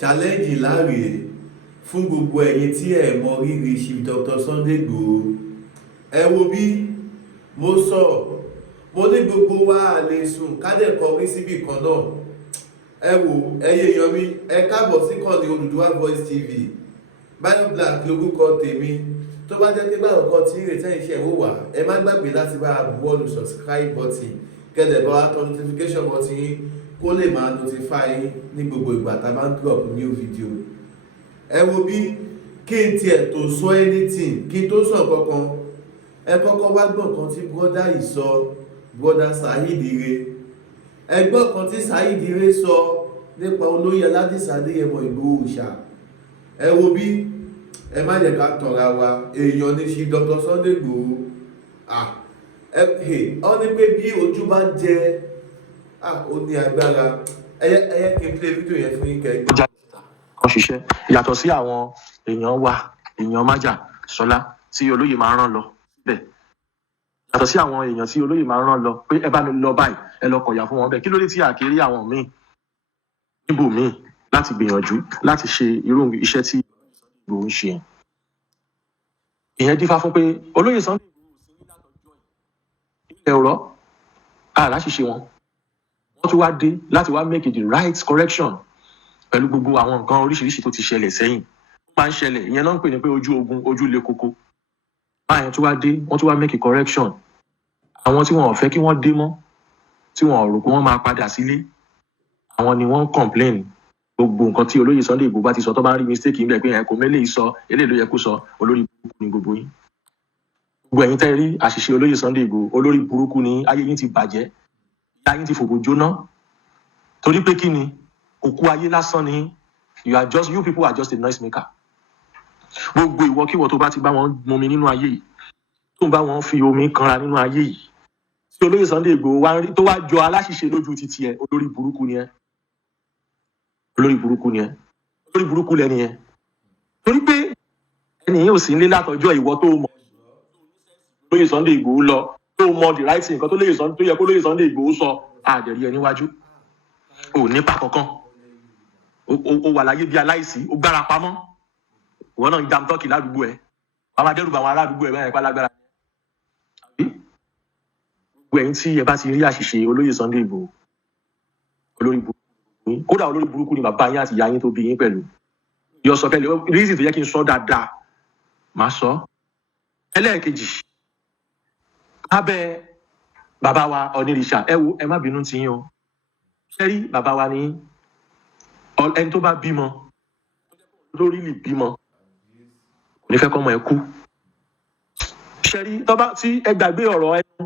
challenge láre fún gbogbo ẹ̀yin tí ẹ̀ mọ rírì Chief Dr. Sunday Igboho. Ẹ wo bí mo sọ, mo ní gbogbo wa à lè sùn kádẹ̀ kọrí síbì kan náà. Ẹ wò ẹyẹ èèyàn mi, ẹ káàbọ̀ sí kàn ní Odùduwà Voice TV. Bayo Black lórúkọ tèmi. Tó bá jẹ́ pé báwọn kan tí ìrètí iṣẹ́ ìwò wà, ẹ má gbàgbé láti bá a buwọ́lù subscribe button kẹ́dẹ̀ bá wa tọ notification button yín kó lè máa notify yín ní gbogbo ìgbà tá a bá ń drop new video. Ẹ wo bí kí n tiẹ̀ tó sọ anything, kí n tó sọ kankan, ẹ kọ́kọ́ wá gbọ́n kan tí brọ́dá yìí sọ, brọ́dá Saheed Ire. Ẹgbọ́n kan tí Saheed Ire sọ nípa olóyè Aládìsá Adéyẹmọ Ìgbòho Òòṣà. Ẹ wo bí ẹ má jẹ́ ká tọ̀ra wa, èèyàn ní Chief Dr. Sunday Igboho. Ọ ní pé bí ojú bá jẹ ó ní agbára. Ẹyẹ kí n play fídíò yẹn fún yín kẹ́gbẹ́. Kan ṣiṣẹ́ yàtọ̀ sí àwọn èèyàn wa, èèyàn májà Ṣọlá tí olóyè máa rán lọ bẹ́ẹ̀. Yàtọ̀ sí àwọn èèyàn tí olóyè máa rán lọ pé ẹ bá mi lọ báyìí, ẹ lọ kọ̀yà fún wọn bẹ́ẹ̀. Kí ló dé tí àkèrè àwọn míì níbò míì láti gbìyànjú láti ṣe irú iṣẹ́ tí Igboho ń ṣe. Ìyẹn dífá fún pé olóyè Sunday Igboho ọ̀rọ̀ àláṣìṣe wọn. Wọ́n tún wá dé láti wá make the right correction pẹ̀lú gbogbo àwọn nǹkan oríṣiríṣi tó ti ṣẹlẹ̀ sẹ́yìn. Ó máa ń ṣẹlẹ̀, ìyẹn náà ń pè ní pé ojú ogun, ojú le koko. Báyẹn tún wá dé, wọ́n tún wá make a correction. Àwọn tí wọn ò fẹ́ kí wọ́n dé mọ́, tí wọn ò rò pé wọ́n máa padà sílé, àwọn ni wọ́n ń complain. Gbogbo nǹkan tí olóyè Sunday Igboho bá ti sọ tó bá ń rí mistake níbẹ̀ pé kò mélèé sọ, eléyìí ló yẹ kó sọ, olórí burúkú ni gbogbo yín. Gbogbo ẹ̀yin tẹ́ rí àṣìṣe olóyè Sunday Igboho, olórí burúkú ni, ayé yín ti bàjẹ́, ìyá yín ti fògo jóná. Torí pé kí ni? Òkú ayé lásán ni. You people are just a noise maker. Gbogbo ìwọkíwọ tó bá ti bá wọn mumi nínú ayé yìí, tó ń bá wọn fi omi kanra nínú ayé yìí, tí olóyè Sunday Igboho tó wá jọ aláṣìṣe lójú títí ẹ, olórí burúkú ni ẹ. Olórí burúkú ni ẹ. Olórí burúkú lẹni ẹ. Torí pé ẹni yìí ò sí nílé látọjọ́ ìwọ tó mọ olóyè Sunday Igboho lọ, tó mọ the right thing, nǹkan tó yẹ kó olóyè Sunday Igboho sọ, àdẹ̀rí ẹ níwájú. Ò nípa kankan. Ó wà láyé bí aláìsí, ó gbára pamọ́. Ìwọ náà ń jam tọ́kì ládùúgbò ẹ̀. Wọ́n máa dẹ́rù bá àwọn aládùúgbò ẹ̀ báyẹn pálágbára. Gbogbo ẹ̀yin tí ẹ bá ti rí àṣìṣe olóyè Sunday Igboho, olórí burúkú, kódà olórí burúkú ni bàbá yín àti ìyá yín tó bí yín pẹ̀lú. Yọ sọ pẹ̀lú reason tó yẹ kí n sọ dáadáa, màá sọ. Ẹlẹ́ẹ̀kejì, abẹ́ bàbá wa Onírìṣà, ẹ wo ẹ má bínú ti yín o. Ṣẹ́rí bàbá wa ní ẹni tó bá bímọ, lórí lè bímọ, kò ní fẹ́ kọ́mọ ẹ kú. Ṣẹ́rí tí ẹ gbàgbé ọ̀rọ̀ ẹnu,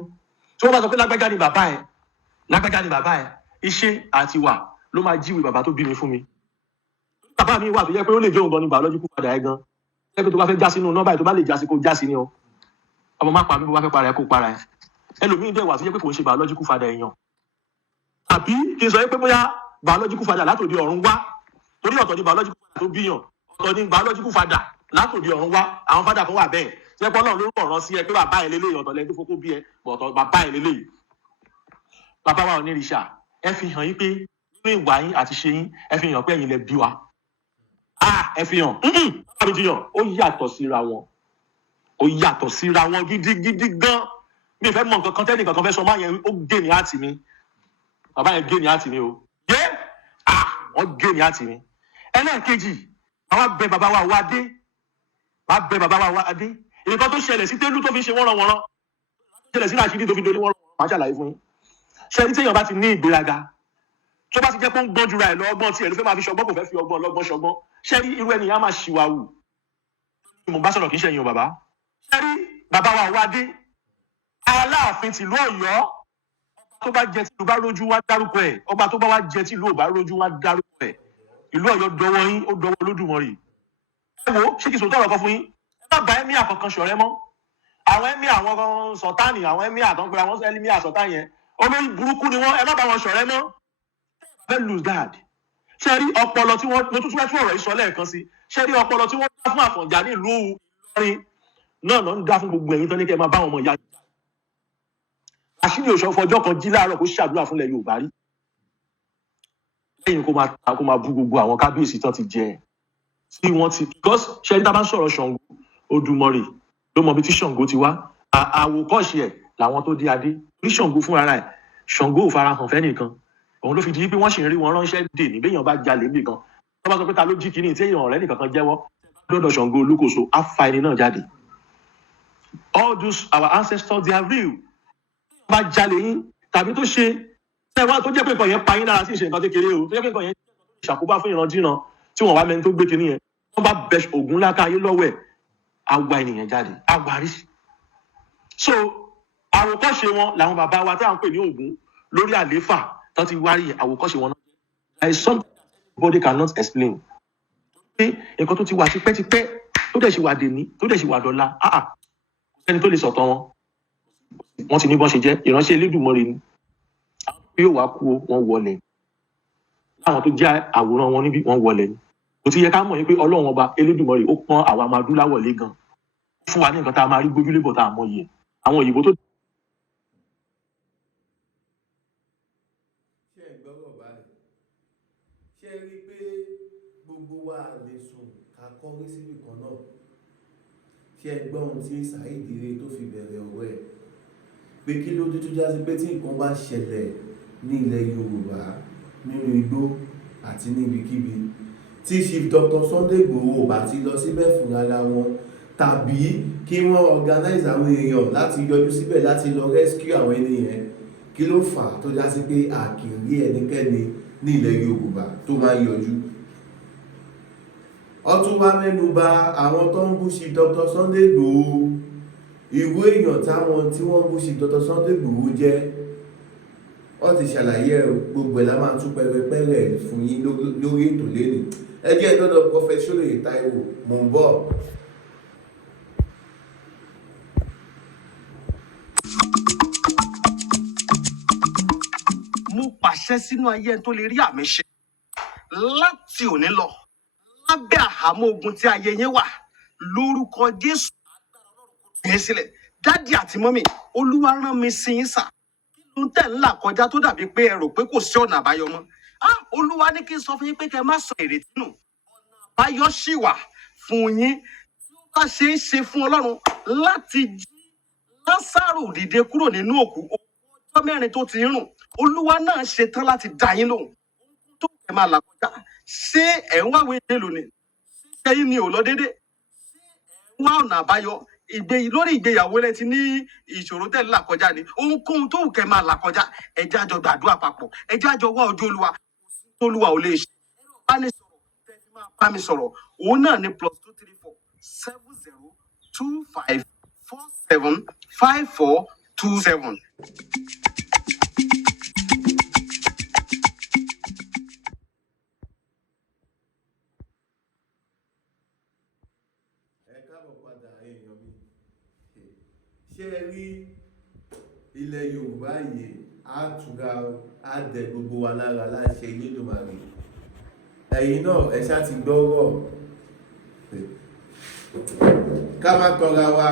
tí wọ́n bá sọ pé lágbájá ni bàbá ẹ, lágbájá ni bàbá ẹ, iṣẹ́ àti wà ló máa jíwèé bàbá tó bí mi fún mi. Bàbá mi wà tó yẹ pé ó lè jẹ́ òun gan ni biological father ẹ gan. Ẹ pé tó bá fẹ́ já sínú nọ́mbà ẹ tó bá lè já sí kó já sí ni o. Ọmọ má pa mí bó bá fẹ́ para ẹ kó para ẹ. Ẹlòmíín dẹ̀ wà tó yẹ pé kò ń ṣe biological father èèyàn. Àbí kí n sọ pé bóyá biological father látòdì ọ̀run wá, torí ọ̀tọ̀ ni biological father tó bíyàn, ọ̀tọ̀ ni biological father látòdì ọ̀run wá. Àwọn father kan wà bẹ́ẹ̀ tí ẹ pọ́ náà ló rọ̀ sí ẹ pé bàbá ẹ lélẹ́yìí, ọ̀tọ̀ lẹ́ni tó fokó bí ẹ, ọ̀tọ̀ bàbá ẹ lélẹ́yìí. Bàbá wa Onírìṣà, ẹ fi hàn yín pé nínú ìwà yín àti ṣe yín, ẹ fi hàn pé ẹ̀yin lẹ bí wa. Ẹ fi hàn, bàbá mi fi hàn, ó yàtọ̀ síra wọn. Ó yàtọ̀ síra wọn gidigidi gan. Mi ò fẹ́ mọ nǹkan kan tẹ́lẹ̀ nǹkan kan fẹ́ sọ máa yẹn, ó gé ní àtì mi. Bàbá yẹn gé ní àtì mi o. Wọ́n gé ní àtì mi. Ẹlẹ́ẹ̀kejì, àwọn abẹ bàbá wa wá dé. Wọ́n abẹ bàbá wa wá dé. Nǹkan tó ṣẹlẹ̀ sí Télú tó fi ṣe wọ́nranwọ́nran. Ṣẹlẹ̀ sí Ràṣídì tó fi dorí wọ́nranwọ́nran. Màá ṣàlàyé fún yín. Ṣẹ́ni téèyàn bá ti ní ìgbéraga, tó bá ti jẹ́ pé ó ń gbọ́n jura ẹ̀ lọ, ọgbọ́n tiẹ̀ ló fẹ́ máa fi ṣọgbọ́n, kò fẹ́ fi ọgbọ́n ọlọ́gbọ́n ṣọgbọ́n. Ṣẹ́ni irú ẹni yẹn á máa ṣìwà wù. Mo bá sọ̀rọ̀ kì í ṣe ẹ̀yin o bàbá. Ṣẹ́ni bàbá wa wá dé. Aláàfin tìlú Ọ̀yọ́, tó bá jẹ tìlú bá rójú wá dárúkọ ẹ̀, ọba tó bá wá jẹ tìlú ò bá rójú wá dárúkọ ẹ̀. Ìlú Ọ̀yọ́ dọwọ́ yín, ó dọwọ́ Olódùmarè. Ẹ wo ṣé kìí sòótọ́ ọ̀rọ̀ kan fún yín? Ẹ má bá ẹ́míà kankan ṣọ̀rẹ́ mọ́. Àwọn ẹ́míà àwọn sọ̀tánì, àwọn ẹ́míà tó ń pe àwọn ẹ́míà sọ̀tánì yẹn, olórí burúkú ni wọ́n, ẹ má bá wọn ṣọ̀rẹ́ mọ́. Ẹ lose that. Ṣé rí ọpọlọ tí wọ́n, mo tún fẹ́ tún ọ̀rọ̀ yìí sọ lẹ́ẹ̀kan sí. Ṣé rí ọpọlọ tí wọ́n dá fún Àfọ̀njá ní ìlú Ìlọrin náà ló ń dá fún gbogbo ẹ̀yin tó ní kẹ́ máa bá wọn ọmọ ìyá. Àṣírí òṣò fọjọ́ kan jí láàárọ̀ kó ṣàdúrà fúnlẹ̀ Yorùbá rí. lẹ́yìn kó máa bú gbogbo àwọn kábíyèsí tán ti jẹ tí wọ́n ti because ṣe ní tá a bá ń sọ̀rọ̀ Ṣàngó Odùmarè ló mọ ibi tí Ṣàngó ti wá àwòkọ́ṣe ẹ̀ làwọn tó dé adé ní Ṣàngó fúnra rẹ̀ Ṣàngó ò farahàn fẹ́nìkan òun ló fi di pé wọ́n sì ń rí wọn ránṣẹ́ dè ní béèyàn bá jalè níbì kan wọ́n bá sọ pé ta ló jí kínní tí èèyàn ọ̀rẹ́ nìkan kan jẹ́wọ́ lọ́dọ̀ Ṣàngó Olúkòso á fa ẹni náà jáde. All those our ancestors they are real. Wọ́n bá jalè yín tàbí tó ṣe tẹ́wọ́n tó jẹ́ pé nǹkan yẹn pa yín lára sí ìṣe nǹkan kékeré o tó jẹ́ pé nǹkan yẹn ṣàkóbá fún ìrandíran tí wọ́n wá mẹ́ni tó gbé kinní yẹn wọ́n bá bẹ ògùn láká ayé lọ́wọ́ ẹ̀ á gba ènìyàn jáde á gbarí. So àwòkọ́ṣe wọn làwọn bàbá wa tí à ń pè ní Ògún lórí àlééfà tó ti wárí àwòkọ́ṣe wọn náà. There is something body cannot explain. Pé nǹkan tó ti wà tipẹ́tipẹ́ tó dẹ̀ ṣe wà dèní tó dẹ̀ ṣe wà dọ́là ẹni tó lè sọ̀tọ̀ wọn. Wọ́n ti ní bọ́n ṣe jẹ́ ìránṣẹ́ Elédùmarè ni. Yóò wá kú wọn wọlé. Láwọn tó jẹ́ àwòrán wọn níbí wọn wọlé ni. Kò ti yẹ ká mọ̀ yín pé Ọlọ́run ọba Elédùmarè ó pọ́n àwa máa adúláwọ̀ lé gan. Fún wa ní nǹkan tá a máa rí gbójúlé bọ̀ tá a mọ̀ yìí. Àwọn òyìnbó tó. Ṣé ẹ gbọ́rọ̀ báyìí? Ṣé ẹ rí i pé gbogbo wa lè sùn ká kọ́rí síbì kan náà? Ṣé ẹ gbọ́ ohun tí Saheed Ire tó fi bẹ̀rẹ̀ ọ̀rọ̀ ẹ̀? Pé kí ló dé tó já sí pé tí nǹkan bá ṣẹlẹ̀ ní ilẹ̀ Yorùbá nínú igbó àti níbikíbi tí Chief Dr. Sunday Igboho bá ti lọ síbẹ̀ fún ara wọn tàbí kí wọ́n organize àwọn èèyàn láti yọjú síbẹ̀ láti lọ rescue àwọn ènìyàn, kí ló fà á tó já sí pé a kì í rí ẹnikẹ́ni ní ilẹ̀ Yorùbá tó máa yọjú. Ó tún wá mẹ́nu bà àwọn tó ń bú Chief Dr. Sunday Igboho, irú èèyàn tí wọ́n bú Chief Dr. Sunday Igboho jẹ́. Ó ti ṣàlàyé gbogbo ẹ̀ la máa tún pẹ́rẹpẹ́rẹ fún yín lórí ètò lẹ́nu. Ẹ jẹ́ ìdọ́dọ̀ Prophet Ṣóyè Táíwò mò ń bọ̀. Mo pàṣẹ sínú ayé ẹni tó lè rí àmì ṣe láti òní lọ lábẹ́ àhámọ́ ogun tí ayé yẹn wà lórúkọ Jésù yẹn sílẹ̀. Dádì àti mọ́mì, Olúwa rán mi sí yín sà. Kí ló ń tẹ̀ ńlá kọjá tó dàbí pé ẹ rò pé kò sí ọ̀nà àbáyọ mọ́? Olúwa ní kí n sọ fún yín pé kẹ́ má sọ ìrètí nù. Ọ̀nà àbáyọ ṣì wà fún yín tí ó bá ṣe é ṣe fún Ọlọ́run láti jí Lásárù dìde kúrò nínú òkú ọjọ́ 4 tó ti rùn. Olúwa náà ṣe tán láti dá yín lóhùn. Tó ẹ máa là kọjá. Ṣé ẹ̀ ń wáwé ìdèlò ni? Ṣé yín ni ò lọ déédé? Ṣé ẹ̀ ń wá ọ̀nà àbáyọ? Lórí ìgbéyàwó lẹ ti ní ìṣòro tẹ́ là kọjá ni. Ohunkóhun tó wù kẹ́ máa là kọjá. Ẹ jẹ́ àjọ gbàdúrà papọ̀. Ẹ jẹ́ àjọ wá ojú Olúwa. Olúwa ò lè ṣe. Bá ní sọ̀rọ̀, tẹ́ fi máa bá mi sọ̀rọ̀. Òun náà ni +234 7025 47 5427. Ṣé ẹ rí ilẹ̀ Yorùbá yìí á túra á dẹ gbogbo wa lára láṣẹ Elédùmarè. Ẹ̀yin náà ẹ ṣáà ti gbọ́rọ̀. Ká má tọra wa,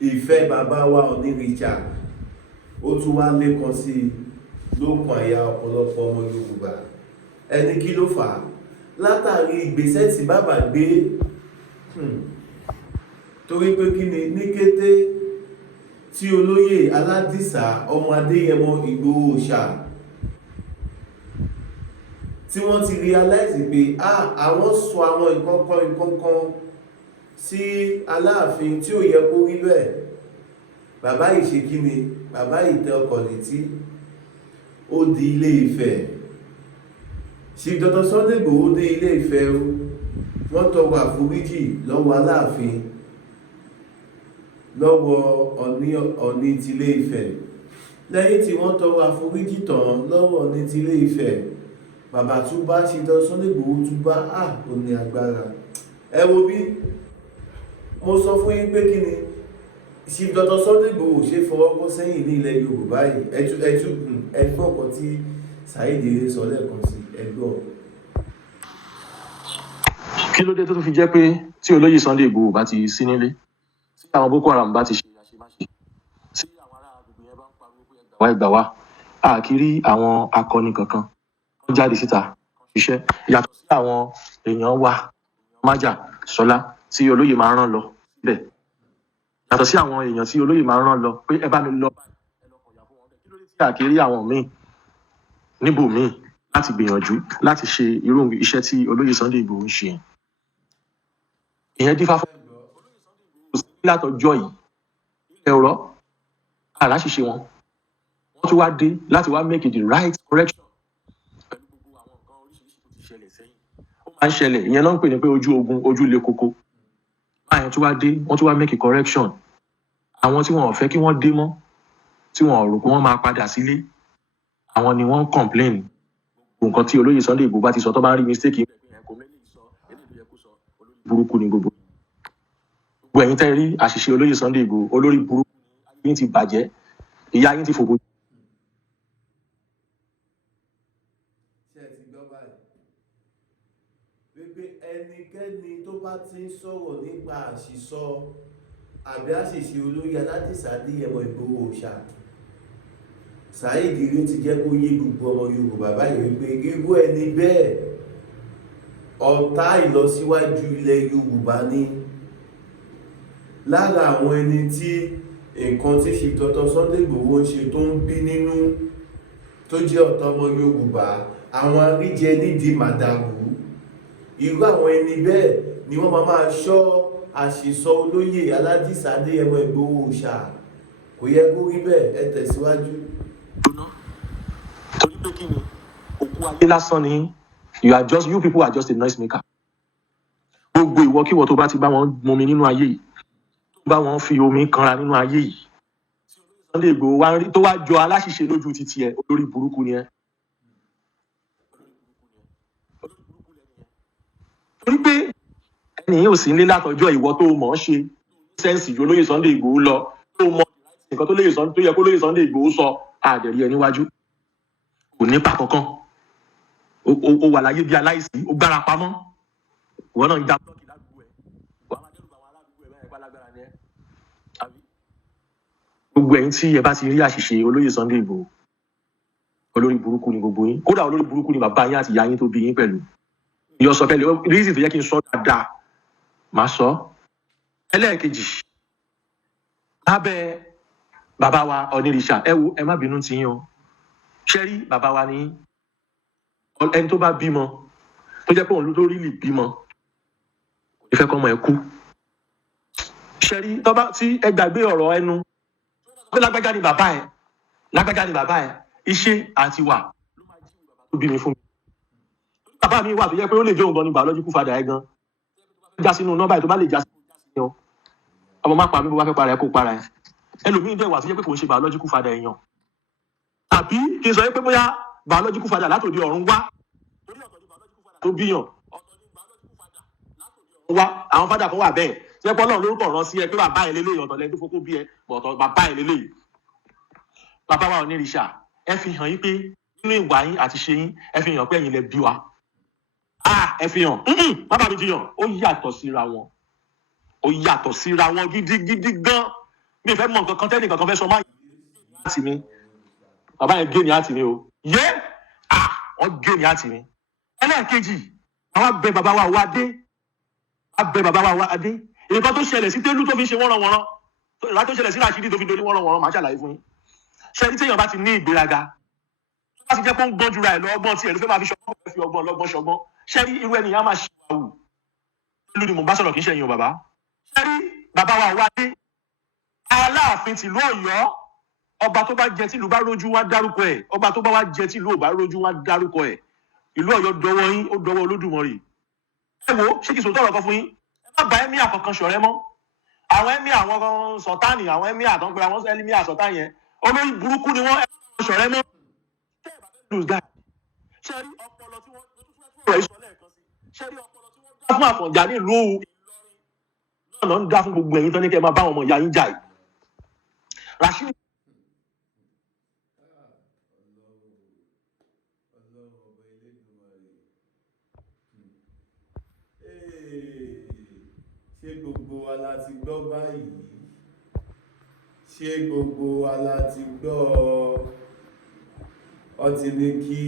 ìfẹ́ bàbá wa Onírìṣà ó tún wá lékan sí i lókun àyà ọ̀pọ̀lọpọ̀ ọmọ Yorùbá. Ẹni kí ló fà á? Látàrí ìgbésẹ̀ tí bàbá gbé. Torí pé kí ni ní kété tí olóyè Aládìsá ọmọ Adéyẹmọ Ìgbòho Òòṣà tí wọ́n ti realize pé àwọn sọ àwọn nǹkan kan sí Aláàfin tí ò yẹ kó rí bẹ́ẹ̀, bàbá yìí ṣe kí ni? Bàbá yìí tẹ ọkọ̀ létí, ó di Ilé Ifẹ̀. Chief Dr. Sunday Igboho dé Ilé Ifẹ̀ o, wọ́n tọrọ àforíjì lọ́wọ́ Aláàfin, lọ́wọ́ Ọ̀ọ̀ni ti Ilé Ifẹ̀. Lẹ́yìn tí wọ́n tọrọ àforíjì tán lọ́wọ́ Ọ̀ọ̀ni ti Ilé Ifẹ̀, bàbá tún bá Chief Dr. Sunday Igboho tún bá ó ní agbára. Ẹ wo bí mo sọ fún yín pé kí ni Chief Dr. Sunday Igboho ṣe fọwọ́ kọ́ sẹ́yìn ní ilẹ̀ Yorùbá yìí. ẹgbọ́n kan tí Saheed Ire sọ lẹ́ẹ̀kan sí ẹgbọ́n. Kí ló dé tó fi jẹ́ pé tí olóyè Sunday Igboho bá ti sí nílé, tí àwọn Boko Haram bá ti ṣe àṣemáṣe, tí àwọn ará agbègbè yẹn bá ń pariwo pé ẹ gbà wá, a kì í rí àwọn akọni kankan wọ́n jáde síta ṣiṣẹ́ yàtọ̀ sí àwọn èèyàn wa májà sọlá tí olóyè máa rán lọ síbẹ̀ yàtọ̀ sí àwọn èèyàn tí olóyè máa rán lọ pé ẹ bá mi lọ tí àkírí àwọn míì níbòmíì láti gbìyànjú láti ṣe irú iṣẹ́ tí olóyè Sunday Igboho ń ṣe yẹn. Ìyẹn dífá fún látọjọ́ yìí ẹ̀rọ aláṣìṣe wọn wọ́n tún wá dé láti wá make the right correction pẹ̀lú gbogbo àwọn nǹkan oríṣiríṣi tó ti ṣẹlẹ̀ sẹ́yìn. Ó máa ń ṣẹlẹ̀ ìyẹn náà ń pè ní pé ojú ogun ojú le koko. Báyẹn tún wá dé wọ́n tún wá make a correction. Àwọn tí wọn ò fẹ́ kí wọ́n dé mọ́ tí wọn ò rò pé wọ́n máa padà sílé àwọn ni wọ́n ń complain. Gbogbo nǹkan tí olóyè Sunday Igboho bá ti sọ tó bá ń rí mistake kò mẹ́lẹ̀ sọ eléyìí yẹ kó sọ olórí burúkú ni gbogbo. Gbogbo ẹ̀yin tẹ́ rí àṣìṣe olóyè Sunday Igboho olórí burúkú yín ti bàjẹ́ ìyá yín ti fòbò. Ṣé ẹ ti gbọ́ báyìí wípé ẹnikẹ́ni tó bá ti ń sọ̀rọ̀ nípa àṣìsọ àbí àṣìṣe olóyè Aládìsá Adéyẹmọ Ìgbòho Òòṣà, Saheed Ire ti jẹ́ kó yé gbogbo ọmọ Yorùbá báyìí wípé irú ẹni bẹ́ẹ̀ ọ̀tá ìlọsíwájú ilẹ̀ Yorùbá ni. Lára àwọn ẹni tí nǹkan tí Chief Dr. Sunday Igboho ń ṣe tó ń bí nínú tó jẹ́ ọ̀tá ọmọ Yorùbá, àwọn aríjẹ nídìí màdàrú, irú àwọn ẹni bẹ́ẹ̀ ni wọ́n máa ṣọ́ àṣìsọ olóyè Aládìsá Adéyẹmọ Ìgbòho Òòṣà. Kò yẹ kó rí bẹ́ẹ̀, ẹ tẹ̀síwájú. Torí pé kí ni òkú ayé lásán ni you people are just a noise maker. Gbogbo ìwọkíwọ tó bá ti bá wọn mumi nínú ayé yìí tó bá wọn fi omi kanra nínú ayé yìí Sunday Igboho wá rí tó wá jọ aláṣìṣe lójú títí ẹ olórí burúkú ni ẹ. Torí pé ẹni yóò sí nílé látọjọ́ ìwọ tó mọ̀ ọ́ ṣe sẹ́ǹsì ju olóyè Sunday Igboho lọ tó mọ nǹkan tó yẹ kó lóyè Sunday Igboho sọ àdẹ̀rí ẹ níwájú kò nípa kankan ó wà láyé bí aláìsí ó gbára pamọ́ ìwọ náà ń já blọọkì ládùúgbò ẹ wà á máa dẹ́rù bá àwọn aládùúgbò ẹ báyìí pálágbára ni ẹ. Gbogbo ẹ̀yin tí ẹ bá ti rí àṣìṣe olóyè Sunday Igboho olórí burúkú ni gbogbo yín, kódà olórí burúkú ni bàbá yín àti ìyá yín tó bí yín pẹ̀lú. Ìyọ sọ pẹ̀lú reason tó yẹ kí n sọ dáadáa máa sọ. Ẹlẹ́ẹ̀kejì lábẹ́ bàbá wa Onírìṣà ẹ wo ẹ má bínú ti yín o. Ṣé rí bàbá wa ní ẹni tó bá bímọ tó jẹ́ pé òun ló rí lì bímọ kò ní fẹ́ kọ́mọ ẹ kú. Ṣé rí tí ẹ gbàgbé ọ̀rọ̀ ẹnu pé lágbájá ni bàbá ẹ lágbájá ni bàbá ẹ iṣẹ́ àti wà ló máa jí bàbá tó bí mi fún mi. Bàbá mi wà tó jẹ́ pé ó lè jẹ́ òun gan ni biological father ẹ gan já sínú nọ́mbà tó bá lè já sínú ọmọ má pa mí bó bá fẹ́ para ẹ kó para ẹ. Ẹlòmíín dẹ̀ wà tó jẹ́ pé kò ń ṣe biological father èèyàn tàbí kí n sọ pé bóyá biological father látòdì ọ̀run wá torí ọ̀tọ̀ ni biological father tó bíyàn ọ̀tọ̀ ni biological father látòdì ọ̀run wá. Àwọn father kan wà bẹ́ẹ̀ tí ẹ pọ́ Ọlọ́run lórúkọ rán sí ẹ pé bàbá ẹ lélẹ́yìn ọ̀tọ̀ lẹ́ni tó fokó bí ẹ ọ̀tọ̀ bàbá ẹ lélẹ́yìn. Bàbá wa Onírìṣà ẹ fi hàn yín pé nínú ìwà yín àti ṣe yín ẹ fi hàn pé ẹ̀yin lẹ bí wa. Ẹ fi hàn bàbá mi jiyàn ó yàtọ̀ síra wọn gidigidi gan. Mi fẹ́ mọ nǹkan kan tẹ́nì kankan fẹ́ sọ máa yìí láti mi bàbá yẹn gé ní àtì mi o wọ́n gé ní àtì mi. Ẹlẹ́ẹ̀kejì àwọn abẹ bàbá wa wá dé nǹkan tó ṣẹlẹ̀ sí Télú tó fi ṣe wọ́nranwọ̀nran ìlà tó ṣẹlẹ̀ sí Ràṣídì tó fi dorí wọ́nranwọ̀nran máa ṣàlàyé fún yín. Ṣé ní téèyàn bá ti ní ìgbéraga tó bá ti jẹ́ pé ó ń gbọ́n jura ẹ̀ lọ ọgbọ́n tí ẹ̀ ló fẹ́ máa fi ṣọgbọ́n fi ọgbọ́n ọlọ́gbọ́n ṣọgbọ́n ṣé rí irú ẹnìyàn máa ṣe àwù Télú ni mo bá sọ̀rọ̀ kì í ṣe ẹ̀yin o bàbá. Ṣé rí bàbá wa wá dé Aláàfin tìlú Ọ̀yọ́ ọba tó bá jẹ tìlú bá rójú wá dárúkọ ẹ̀ ọba tó bá wá jẹ tìlú ò bá rójú wá dárúkọ ẹ̀. Ìlú Ọ̀yọ́ dọwọ́ yín ó dọwọ́ Olódùmarè. Ẹ wo ṣé kí n sọ tọrọ kan fún yín ẹ má bá ẹmí àkọ́kọ́ ṣọ̀rẹ́ mọ́. Àwọn ẹmí àwọn sọ̀tánì àwọn ẹmí àtọ́npẹ àwọn ẹmí àsọ̀tá yẹn olórí burúkú ni wọ́n ṣọ̀rẹ́ mọ́. Ṣé rí ọpọlọ tí wọ́n dá fún Àfọ̀njá nílùú Ìlọrin náà ń dá fún gbogbo ẹ̀yin tán ní kẹ́ máa bá àwọn ọmọ ìyá yín jà yìí. Ràṣídì ṣé gbogbo wa la ti gbọ́ báyìí? Ṣé gbogbo wa la ti gbọ́? Ó ti ní kí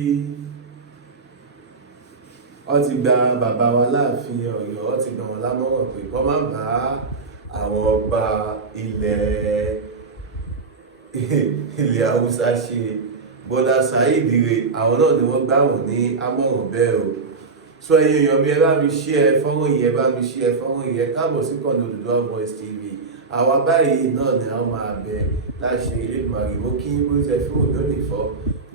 wọ́n ti gba bàbá wa láàfin Ọ̀yọ́, wọ́n ti gbà wọ́n lámọ̀ràn pé kọ́ má bá àwọn ọba ilẹ̀ Haúsá ṣe. Bọ́dà Saheed Ire àwọn náà ni wọ́n gbà wọ́n ní àmọ̀ràn bẹ́ẹ̀ o. So ẹ̀yin èèyàn mi, ẹ bá mi share fọ́nrán yìí, ẹ bá mi share fọ́nrán yìí, ẹ káàbọ̀ sí ìkànnì Odùduwà Voice TV. Àwa báyìí náà ni a máa bẹ láṣẹ Elédùmarè. Mo kí bó tẹ fún òní òní fọ́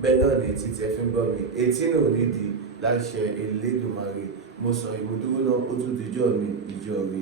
bẹ́ẹ̀ náà ni etí tẹ fi ń gbọ́ mi, etí náà ò ní di láṣẹ Elédùmarè. Mo sọ ìmúdúró náà, ó tún dijọ́ mi ìjọ mi.